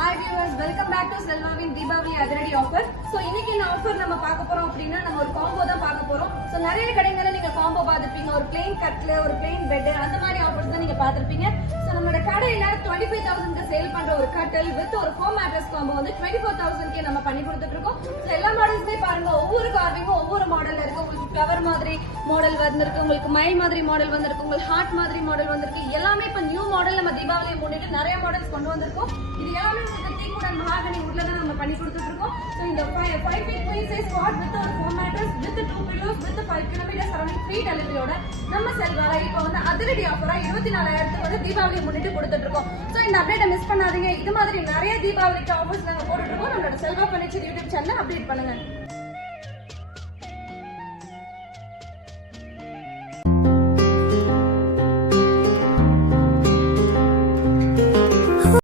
Hi viewers, welcome back to Selvaவின் Deepavali அதிரடி offer. So இன்னைக்கு இந்த ஆஃபர் நம்ம பார்க்க போறோம் அப்படின்னா நம்ம ஒரு காம்போ தான் பார்க்க போறோம். சோ நிறைய கடைங்கள்ல நீங்க காம்போ பார்த்திருப்பீங்க. ஒரு plain கட்ல, ஒரு plain பெட் அந்த மாதிரி ஆஃபர்ஸ் தான் நீங்க பார்த்திருப்பீங்க. சோ நம்மளோட கடையில 25000 க்கு சேல் பண்ற ஒரு கட்டில் வித் ஒரு foam mattress காம்போ வந்து 24000 க்கு நம்ம பண்ணி கொடுத்துட்டு இருக்கோம். சோ எல்லா மாடல்ஸுமே பாருங்க, ஒவ்வொரு கார்விங்கும் ஒவ்வொரு மாடல்ல இருக்கு. உங்களுக்கு ஃப்ளவர் மாதிரி மாடல் வந்திருக்கு, உங்களுக்கு மயில் மாதிரி மாடல் வந்திருக்கு, உங்களுக்கு ஹார்ட் மாதிரி மாடல் வந்திருக்கு. எல்லாமே இப்ப நியூ மாடல் நம்ம தீபாவளியை முன்னிட்டு நிறைய மாடல்ஸ் கொண்டு வந்திருக்கோம். இது எல்லாமே உங்களுக்கு மகாகனி உட்ல தான் நம்ம பண்ணி கொடுத்துட்டு இருக்கோம். சோ இந்த 5 feet queen size cot with ஒரு foam mattress with 2 pillows with 5 km surrounding free delivery ஓட நம்ம செல்வால இப்போ வந்து அதிரடி ஆஃபரா 24000 வந்து தீபாவளி முன்னிட்டு கொடுத்துட்டு இருக்கோம். சோ இந்த அப்டேட்டை மிஸ் பண்ணாதீங்க. இது மாதிரி நிறைய தீபாவளிக்கு ஆஃபர்ஸ் நாங்க போட்டுட்டு இருக்கோம். நம்மளோட செல்வா ஃபர்னிச்சர் யூடியூப் சேனலை அப்டேட் பண்ணுங்க.